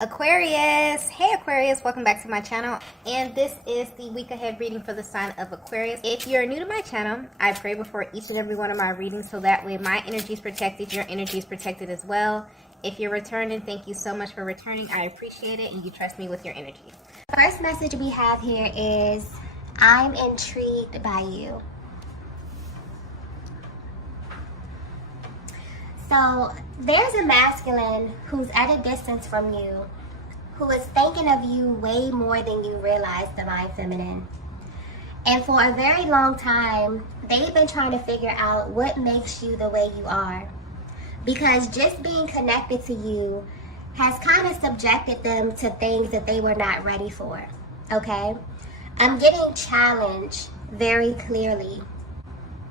Aquarius, hey Aquarius, welcome back to my channel, and this is the week ahead reading for the sign of Aquarius. If you're new to my channel, I pray before each and every one of my readings so that way my energy is protected, your energy is protected as well. If you're returning, thank you so much for returning. I appreciate it, and you trust me with your energy. First message we have here is, I'm intrigued by you. So there's a masculine who's at a distance from you, who is thinking of you way more than you realize, Divine Feminine. And for a very long time, they've been trying to figure out what makes you the way you are. Because just being connected to you has kind of subjected them to things that they were not ready for, okay? I'm getting challenged very clearly.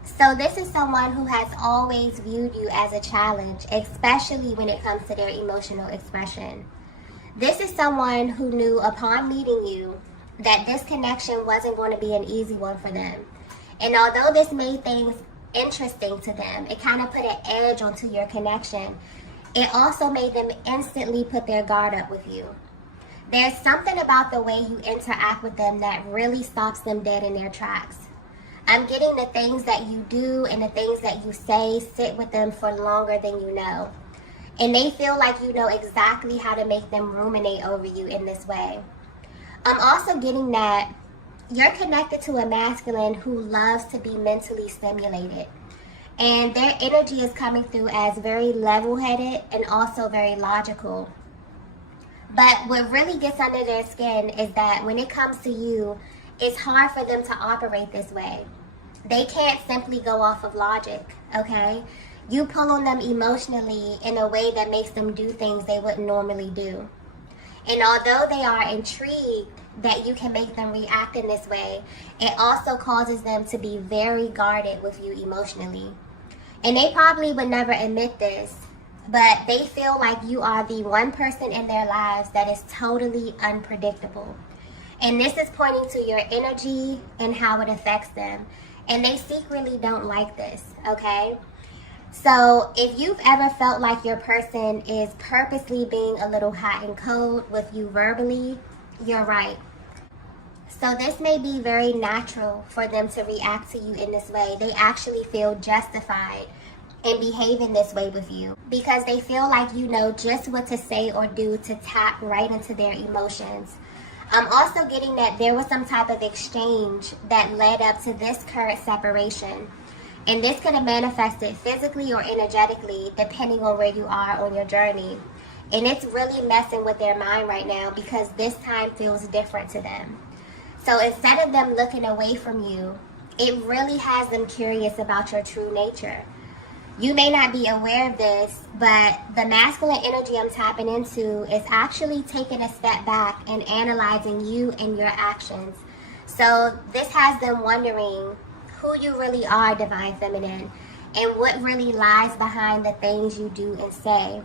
So this is someone who has always viewed you as a challenge, especially when it comes to their emotional expression. This is someone who knew upon meeting you that this connection wasn't going to be an easy one for them. And although this made things interesting to them, it kind of put an edge onto your connection. It also made them instantly put their guard up with you. There's something about the way you interact with them that really stops them dead in their tracks. I'm getting the things that you do and the things that you say sit with them for longer than you know. And they feel like you know exactly how to make them ruminate over you in this way. I'm also getting that you're connected to a masculine who loves to be mentally stimulated. And their energy is coming through as very level-headed and also very logical. But what really gets under their skin is that when it comes to you, it's hard for them to operate this way. They can't simply go off of logic, okay? You pull on them emotionally in a way that makes them do things they wouldn't normally do. And although they are intrigued that you can make them react in this way, it also causes them to be very guarded with you emotionally. And they probably would never admit this, but they feel like you are the one person in their lives that is totally unpredictable. And this is pointing to your energy and how it affects them. And they secretly don't like this, okay? So if you've ever felt like your person is purposely being a little hot and cold with you verbally, you're right. So this may be very natural for them to react to you in this way. They actually feel justified in behaving this way with you because they feel like you know just what to say or do to tap right into their emotions. I'm also getting that there was some type of exchange that led up to this current separation. And this could have manifested physically or energetically, depending on where you are on your journey. And it's really messing with their mind right now because this time feels different to them. So instead of them looking away from you, it really has them curious about your true nature. You may not be aware of this, but the masculine energy I'm tapping into is actually taking a step back and analyzing you and your actions. So this has them wondering who you really are, Divine Feminine, and what really lies behind the things you do and say.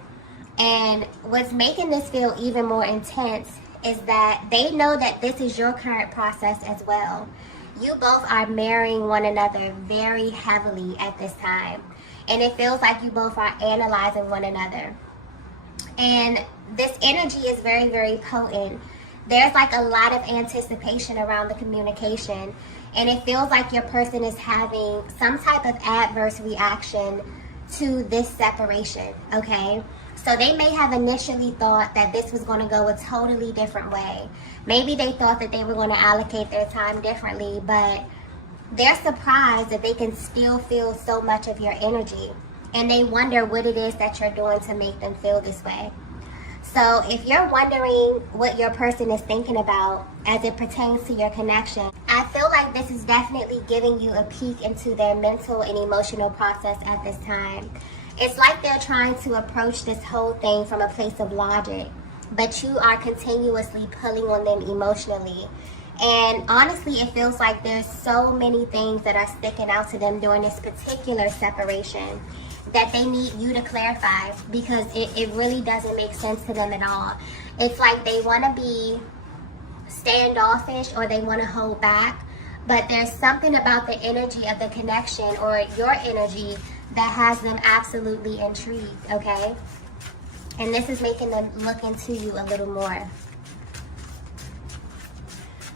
And what's making this feel even more intense is that they know that this is your current process as well. You both are marrying one another very heavily at this time. And it feels like you both are analyzing one another. And this energy is very, very potent. There's like a lot of anticipation around the communication. And it feels like your person is having some type of adverse reaction to this separation, okay? So they may have initially thought that this was going to go a totally different way. Maybe they thought that they were going to allocate their time differently, but they're surprised that they can still feel so much of your energy. And they wonder what it is that you're doing to make them feel this way. So if you're wondering what your person is thinking about as it pertains to your connection, I feel like this is definitely giving you a peek into their mental and emotional process at this time. It's like they're trying to approach this whole thing from a place of logic, but you are continuously pulling on them emotionally. And honestly, it feels like there's so many things that are sticking out to them during this particular separation that they need you to clarify because it really doesn't make sense to them at all. It's like they want to be standoffish or they want to hold back, but there's something about the energy of the connection or your energy that has them absolutely intrigued, okay? And this is making them look into you a little more.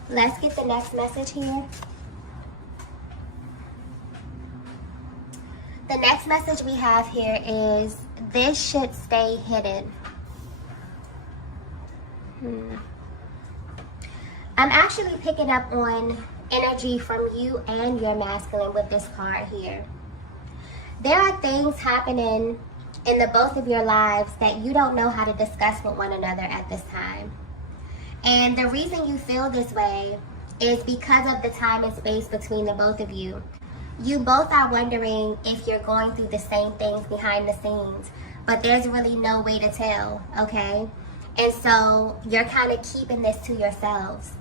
Let's get the next message here. The next message we have here is, this should stay hidden. I'm actually picking up on energy from you and your masculine with this card here. There are things happening in the both of your lives that you don't know how to discuss with one another at this time. And the reason you feel this way is because of the time and space between the both of you. You both are wondering if you're going through the same things behind the scenes, but there's really no way to tell, okay? And so you're kind of keeping this to yourselves.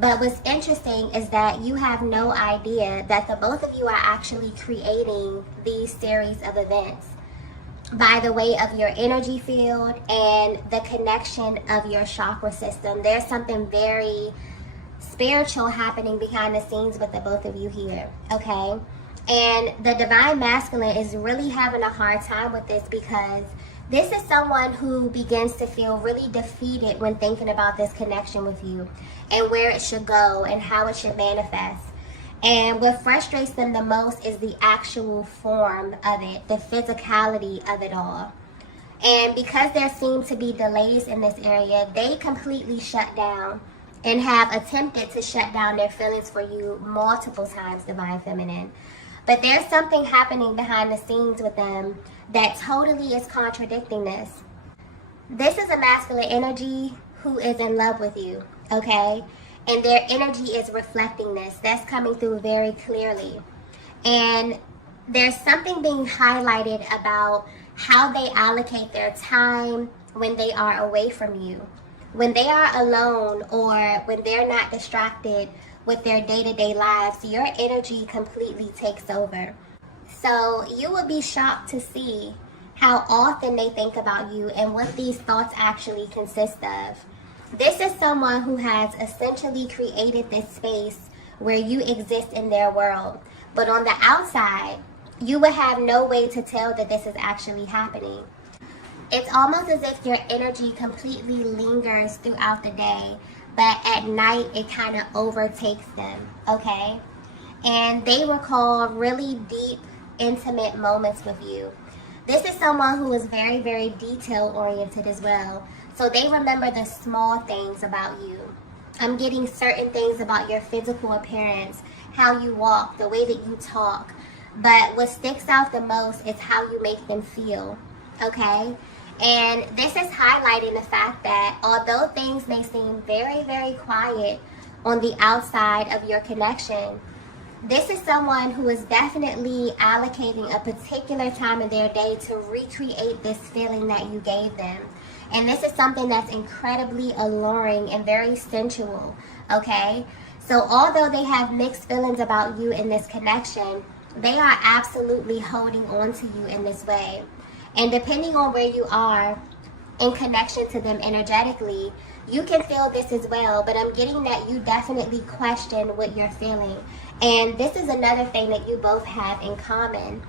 But what's interesting is that you have no idea that the both of you are actually creating these series of events by the way of your energy field and the connection of your chakra system. There's something very spiritual happening behind the scenes with the both of you here, okay? And the divine masculine is really having a hard time with this, because this is someone who begins to feel really defeated when thinking about this connection with you and where it should go and how it should manifest. And what frustrates them the most is the actual form of it, the physicality of it all. And because there seem to be delays in this area, they completely shut down and have attempted to shut down their feelings for you multiple times, Divine Feminine. But there's something happening behind the scenes with them that totally is contradicting this. This is a masculine energy who is in love with you, okay? And their energy is reflecting this. That's coming through very clearly. And there's something being highlighted about how they allocate their time when they are away from you. When they are alone, or when they're not distracted with their day-to-day lives, your energy completely takes over. So you will be shocked to see how often they think about you and what these thoughts actually consist of. This is someone who has essentially created this space where you exist in their world. But on the outside, you will have no way to tell that this is actually happening. It's almost as if your energy completely lingers throughout the day, but at night it kind of overtakes them, okay? And they recall really deep, intimate moments with you. This is someone who is very, very detail-oriented as well. So they remember the small things about you. I'm getting certain things about your physical appearance, how you walk, the way that you talk. But what sticks out the most is how you make them feel, okay? And this is highlighting the fact that although things may seem very, very quiet on the outside of your connection, this is someone who is definitely allocating a particular time of their day to recreate this feeling that you gave them. And this is something that's incredibly alluring and very sensual, okay? So although they have mixed feelings about you in this connection, they are absolutely holding on to you in this way. And depending on where you are in connection to them energetically, you can feel this as well. But I'm getting that you definitely question what you're feeling. And this is another thing that you both have in common.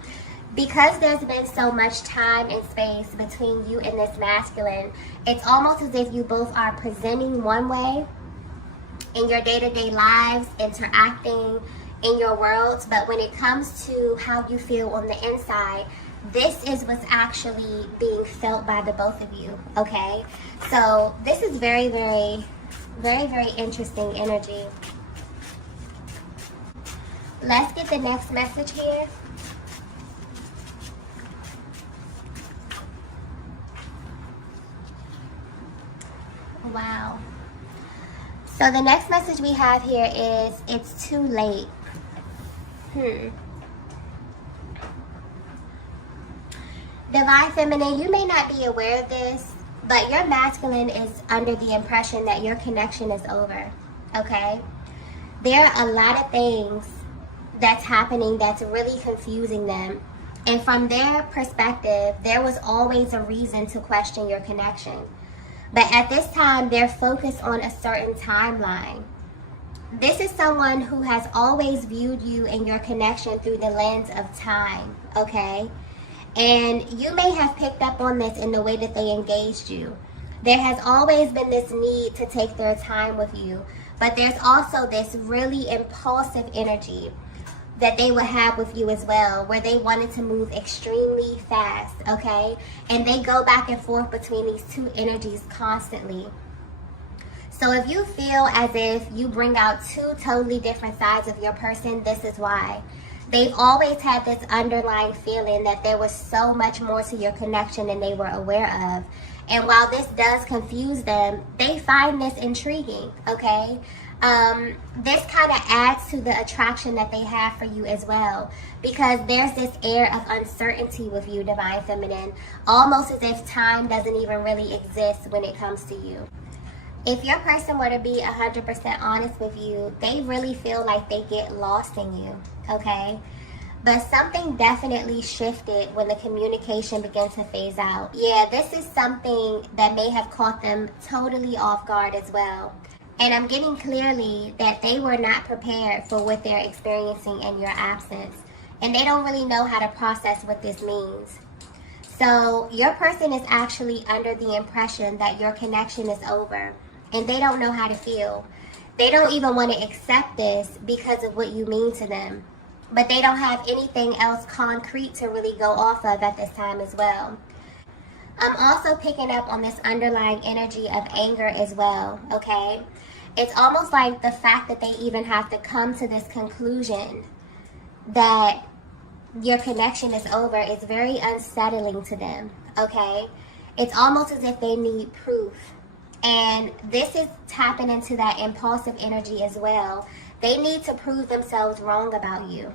Because there's been so much time and space between you and this masculine, it's almost as if you both are presenting one way in your day-to-day lives, interacting in your worlds. But when it comes to how you feel on the inside, this is what's actually being felt by the both of you, okay? So this is very, very, very, very interesting energy. Let's get the next message here. Wow. So the next message we have here is, it's too late. Divine Feminine, you may not be aware of this, but your masculine is under the impression that your connection is over, okay? There are a lot of things that's happening that's really confusing them. And from their perspective, there was always a reason to question your connection. But at this time, they're focused on a certain timeline. This is someone who has always viewed you and your connection through the lens of time, okay? And you may have picked up on this in the way that they engaged you. There has always been this need to take their time with you, but there's also this really impulsive energy that they would have with you as well, where they wanted to move extremely fast, okay? And they go back and forth between these two energies constantly. So if you feel as if you bring out two totally different sides of your person, this is why. They've always had this underlying feeling that there was so much more to your connection than they were aware of. And while this does confuse them, they find this intriguing, okay? This kind of adds to the attraction that they have for you as well, because there's this air of uncertainty with you, Divine Feminine, almost as if time doesn't even really exist when it comes to you. If your person were to be 100% honest with you, they really feel like they get lost in you, okay? But something definitely shifted when the communication began to phase out. Yeah, this is something that may have caught them totally off guard as well. And I'm getting clearly that they were not prepared for what they're experiencing in your absence. And they don't really know how to process what this means. So your person is actually under the impression that your connection is over. And they don't know how to feel. They don't even want to accept this because of what you mean to them. But they don't have anything else concrete to really go off of at this time as well. I'm also picking up on this underlying energy of anger as well, okay? It's almost like the fact that they even have to come to this conclusion that your connection is over is very unsettling to them, okay? It's almost as if they need proof. And this is tapping into that impulsive energy as well. They need to prove themselves wrong about you.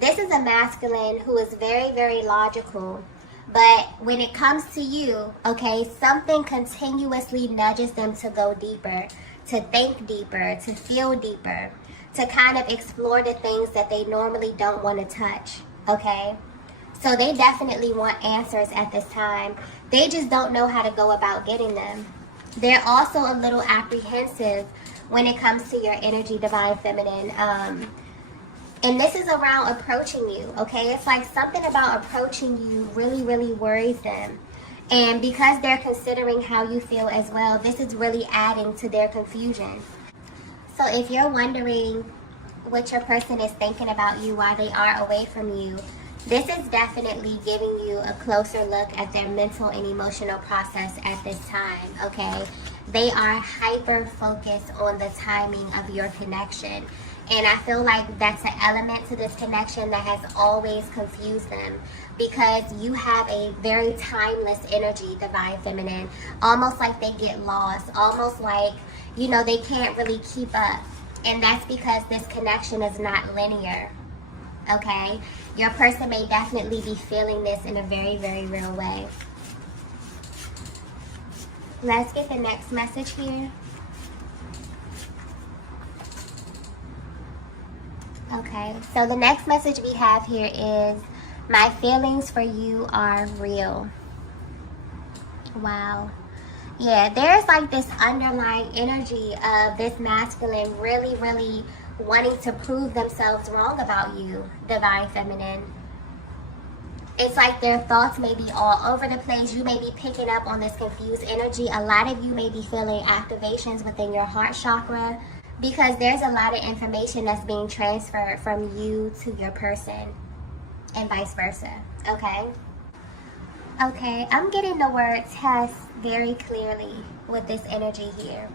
This is a masculine who is very, very logical. But when it comes to you, okay, something continuously nudges them to go deeper, to think deeper, to feel deeper, to kind of explore the things that they normally don't want to touch, okay? So they definitely want answers at this time. They just don't know how to go about getting them. They're also a little apprehensive when it comes to your energy, Divine Feminine. And this is around approaching you, okay? It's like something about approaching you really, really worries them. And because they're considering how you feel as well, this is really adding to their confusion. So if you're wondering what your person is thinking about you while they are away from you, this is definitely giving you a closer look at their mental and emotional process at this time, okay? They are hyper-focused on the timing of your connection. And I feel like that's an element to this connection that has always confused them, because you have a very timeless energy, Divine Feminine. Almost like they get lost, almost like, you know, they can't really keep up. And that's because this connection is not linear, okay? Your person may definitely be feeling this in a very, very real way. Let's get the next message here. Okay, so the next message we have here is, my feelings for you are real. Wow. Yeah, there's like this underlying energy of this masculine really, really wanting to prove themselves wrong about you, Divine Feminine. It's like their thoughts may be all over the place. You may be picking up on this confused energy. A lot of you may be feeling activations within your heart chakra, because there's a lot of information that's being transferred from you to your person and vice versa, okay? Okay, I'm getting the word test very clearly with this energy here.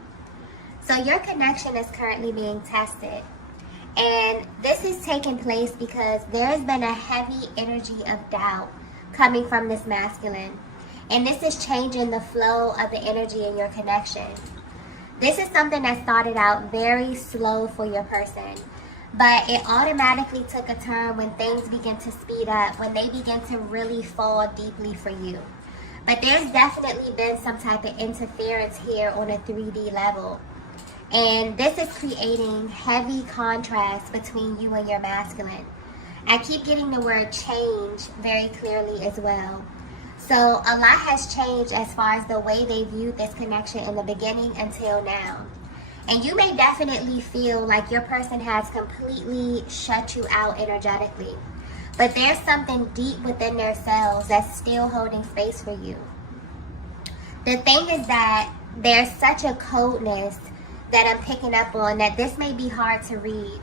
So your connection is currently being tested. And this is taking place because there's been a heavy energy of doubt coming from this masculine. And this is changing the flow of the energy in your connection. This is something that started out very slow for your person, but it automatically took a turn when things begin to speed up, when they begin to really fall deeply for you. But there's definitely been some type of interference here on a 3D level. And this is creating heavy contrast between you and your masculine. I keep getting the word change very clearly as well. So a lot has changed as far as the way they viewed this connection in the beginning until now. And you may definitely feel like your person has completely shut you out energetically. but there's something deep within themselves that's still holding space for you. The thing is that there's such a coldness that I'm picking up on that this may be hard to read.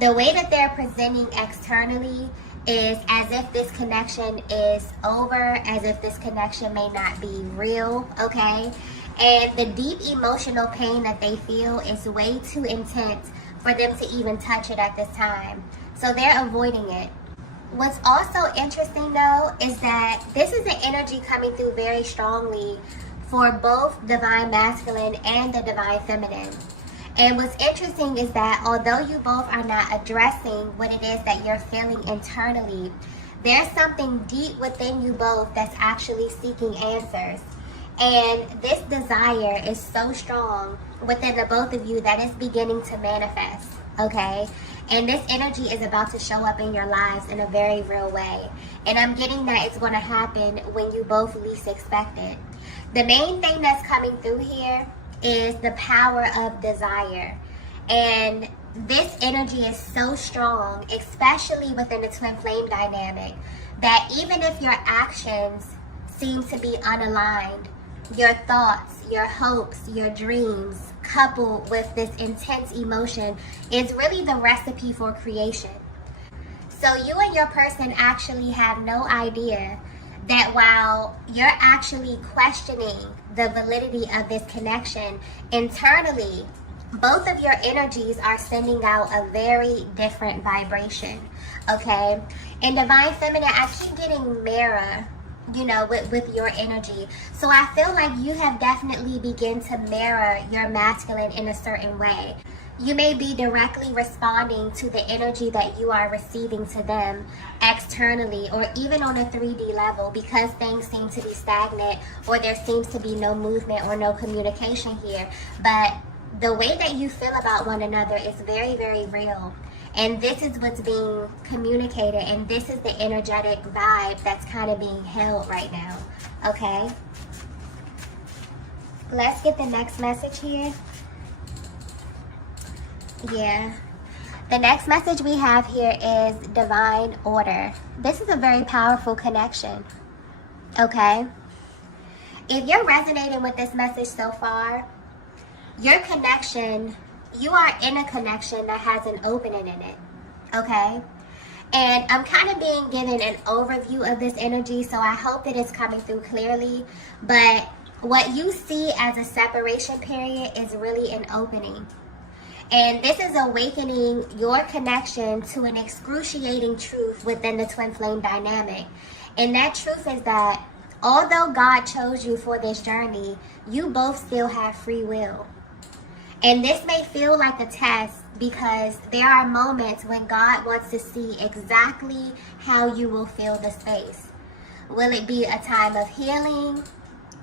The way that they're presenting externally is as if this connection is over, as if this connection may not be real, okay? And the deep emotional pain that they feel is way too intense for them to even touch it at this time. So they're avoiding it. What's also interesting though is that this is an energy coming through very strongly for both divine masculine and the divine feminine. And what's interesting is that although you both are not addressing what it is that you're feeling internally, there's something deep within you both that's actually seeking answers. And this desire is so strong within the both of you that it's beginning to manifest, okay? And this energy is about to show up in your lives in a very real way. And I'm getting that it's going to happen when you both least expect it. The main thing that's coming through here is the power of desire. And this energy is so strong, especially within the twin flame dynamic, that even if your actions seem to be unaligned, your thoughts, your hopes, your dreams, coupled with this intense emotion, is really the recipe for creation. So you and your person actually have no idea that while you're actually questioning the validity of this connection, internally, both of your energies are sending out a very different vibration, okay? In Divine Feminine, I keep getting mirror, with your energy. So I feel like you have definitely begun to mirror your masculine in a certain way. You may be directly responding to the energy that you are receiving to them externally, or even on a 3D level, because things seem to be stagnant or there seems to be no movement or no communication here. But the way that you feel about one another is very, very real. And this is what's being communicated, and this is the energetic vibe that's kind of being held right now, okay? Let's get the next message here. Yeah. The next message we have here is divine order. This is a very powerful connection, okay? If you're resonating with this message so far, your connection, you are in a connection that has an opening in it, okay? And I'm kind of being given an overview of this energy, so I hope that it's coming through clearly. But what you see as a separation period is really an opening. And this is awakening your connection to an excruciating truth within the twin flame dynamic. And that truth is that although God chose you for this journey, you both still have free will. And this may feel like a test because there are moments when God wants to see exactly how you will fill the space. Will it be a time of healing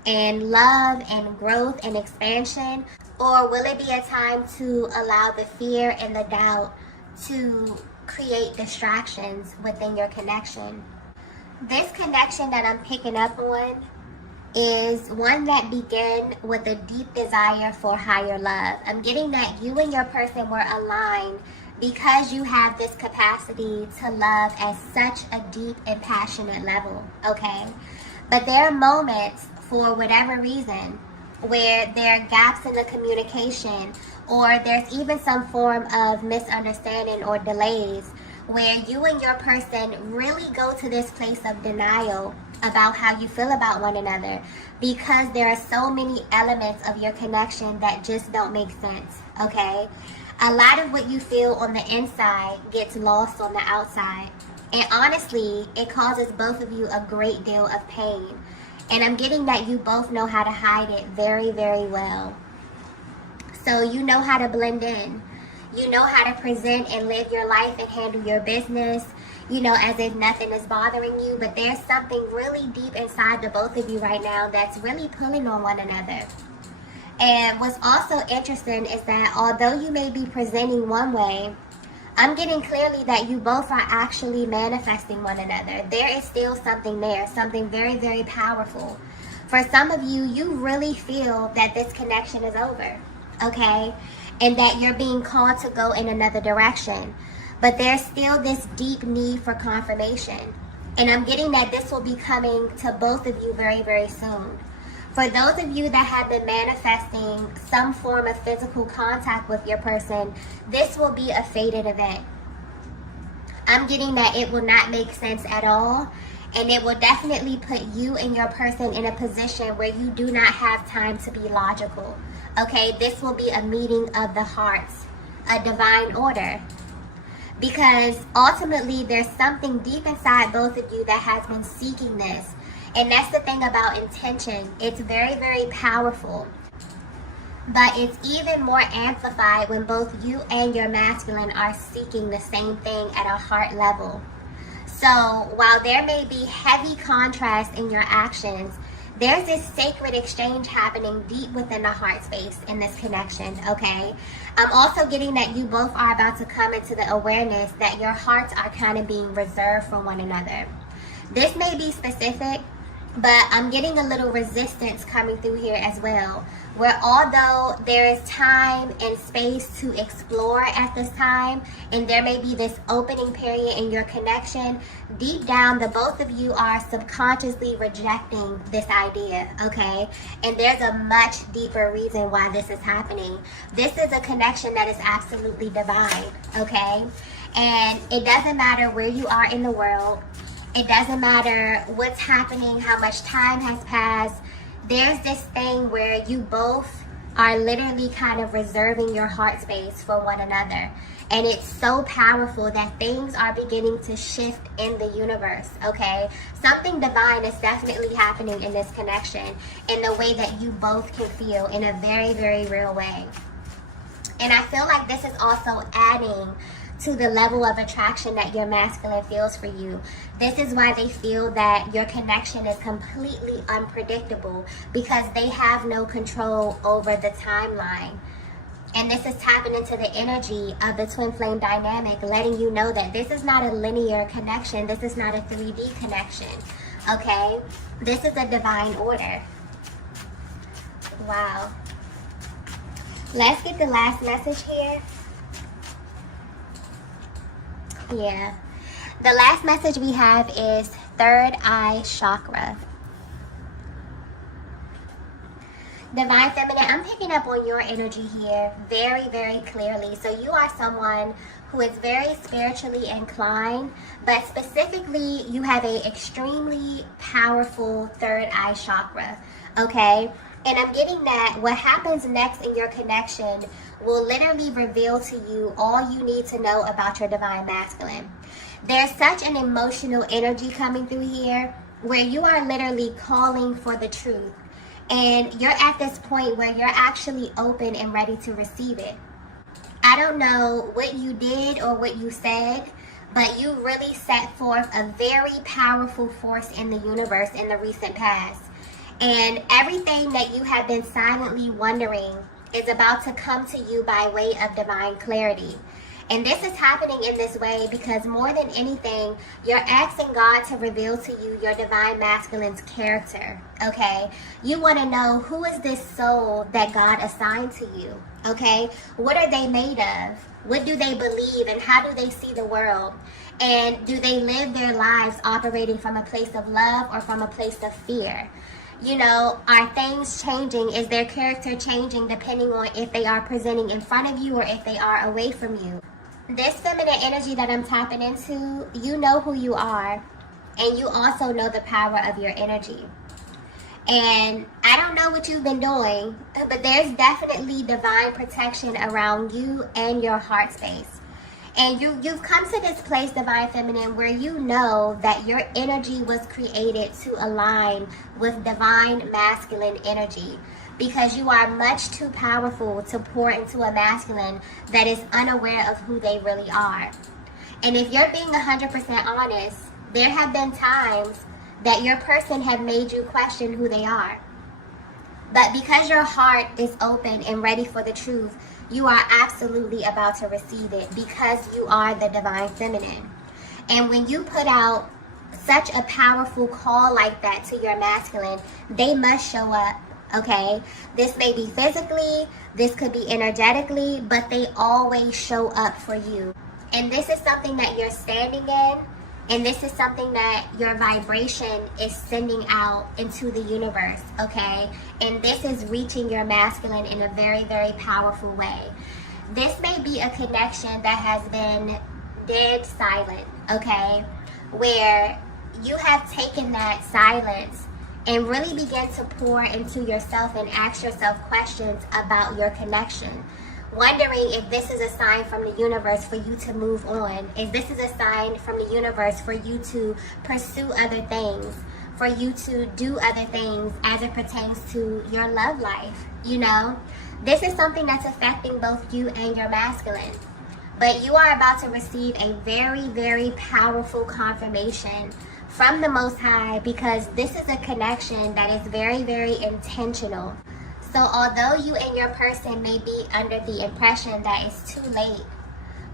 and love and growth and expansion? Or will it be a time to allow the fear and the doubt to create distractions within your connection? This connection that I'm picking up on is one that began with a deep desire for higher love. I'm getting that you and your person were aligned because you have this capacity to love at such a deep and passionate level, okay? But there are moments, for whatever reason, where there are gaps in the communication, or there's even some form of misunderstanding or delays, where you and your person really go to this place of denial about how you feel about one another, because there are so many elements of your connection that just don't make sense, okay? A lot of what you feel on the inside gets lost on the outside. And honestly, it causes both of you a great deal of pain. And I'm getting that you both know how to hide it very, very well. So you know how to blend in. You know how to present and live your life and handle your business, as if nothing is bothering you. But there's something really deep inside the both of you right now that's really pulling on one another. And what's also interesting is that although you may be presenting one way, I'm getting clearly that you both are actually manifesting one another. There is still something there, something very, very powerful. For some of you, you really feel that this connection is over, okay? And that you're being called to go in another direction. but there's still this deep need for confirmation. And I'm getting that this will be coming to both of you very, very soon. For those of you that have been manifesting some form of physical contact with your person, this will be a fated event. I'm getting that it will not make sense at all, and it will definitely put you and your person in a position where you do not have time to be logical. Okay, this will be a meeting of the hearts, a divine order. Because ultimately there's something deep inside both of you that has been seeking this. And that's the thing about intention. It's very, very powerful. But it's even more amplified when both you and your masculine are seeking the same thing at a heart level. So while there may be heavy contrast in your actions, there's this sacred exchange happening deep within the heart space in this connection, okay? I'm also getting that you both are about to come into the awareness that your hearts are kind of being reserved for one another. This may be specific, but I'm getting a little resistance coming through here as well, where although there is time and space to explore at this time, and there may be this opening period in your connection, deep down the both of you are subconsciously rejecting this idea, okay? And there's a much deeper reason why this is happening. This is a connection that is absolutely divine, okay? And it doesn't matter where you are in the world. It doesn't matter what's happening, how much time has passed. There's this thing where you both are literally kind of reserving your heart space for one another. And it's so powerful that things are beginning to shift in the universe, okay? Something divine is definitely happening in this connection in the way that you both can feel in a very, very real way. And I feel like this is also adding to the level of attraction that your masculine feels for you. This is why they feel that your connection is completely unpredictable, because they have no control over the timeline. And this is tapping into the energy of the twin flame dynamic, letting you know that this is not a linear connection. This is not a 3D connection, okay? This is a divine order. Wow. Let's get the last message here. Yeah. The last message we have is third eye chakra. Divine Feminine, I'm picking up on your energy here very, very clearly. So you are someone who is very spiritually inclined, but specifically you have an extremely powerful third eye chakra, okay? And I'm getting that what happens next in your connection will literally reveal to you all you need to know about your divine masculine. There's such an emotional energy coming through here where you are literally calling for the truth. And you're at this point where you're actually open and ready to receive it. I don't know what you did or what you said, but you really set forth a very powerful force in the universe in the recent past. And everything that you have been silently wondering is about to come to you by way of divine clarity. And this is happening in this way because more than anything, you're asking God to reveal to you your divine masculine's character, okay? You want to know, who is this soul that God assigned to you, okay? What are they made of? What do they believe, and how do they see the world? And do they live their lives operating from a place of love or from a place of fear? You know, are things changing? Is their character changing depending on if they are presenting in front of you or if they are away from you? This feminine energy that I'm tapping into, you know who you are, and you also know the power of your energy. And I don't know what you've been doing, but there's definitely divine protection around you and your heart space. And you've come to this place, Divine Feminine, where you know that your energy was created to align with divine masculine energy, because you are much too powerful to pour into a masculine that is unaware of who they really are. And if you're being 100% honest, there have been times that your person have made you question who they are. But because your heart is open and ready for the truth, you are absolutely about to receive it, because you are the Divine Feminine. And when you put out such a powerful call like that to your masculine, they must show up, okay? This may be physically, this could be energetically, but they always show up for you. And this is something that you're standing in, and this is something that your vibration is sending out into the universe, okay? And this is reaching your masculine in a very, very powerful way. This may be a connection that has been dead silent, okay? Where you have taken that silence and really begin to pour into yourself and ask yourself questions about your connection. Wondering if this is a sign from the universe for you to move on. If this is a sign from the universe for you to pursue other things, for you to do other things as it pertains to your love life, you know? This is something that's affecting both you and your masculine. But you are about to receive a very, very powerful confirmation from the Most High, because this is a connection that is very, very intentional. So although you and your person may be under the impression that it's too late,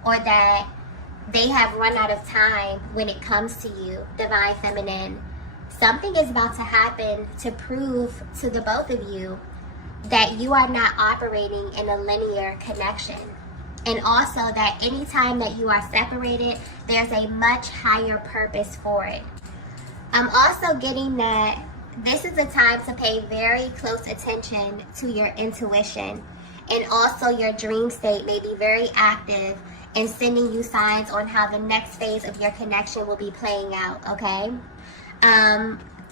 or that they have run out of time when it comes to you, Divine Feminine, something is about to happen to prove to the both of you that you are not operating in a linear connection. And also that anytime that you are separated, there's a much higher purpose for it. I'm also getting that this is a time to pay very close attention to your intuition, and also your dream state may be very active in sending you signs on how the next phase of your connection will be playing out, okay?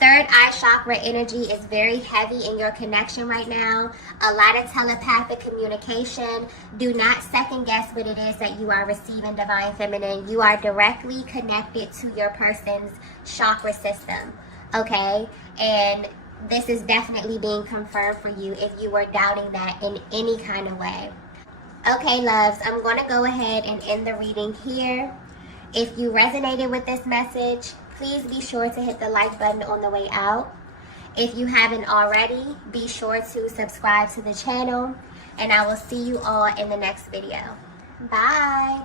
Third eye chakra energy is very heavy in your connection right now. A lot of telepathic communication. Do not second guess what it is that you are receiving, Divine Feminine. You are directly connected to your person's chakra system, okay? And this is definitely being confirmed for you if you were doubting that in any kind of way. Okay, loves, I'm going to go ahead and end the reading here. If you resonated with this message, please be sure to hit the like button on the way out. If you haven't already, be sure to subscribe to the channel, and I will see you all in the next video. Bye!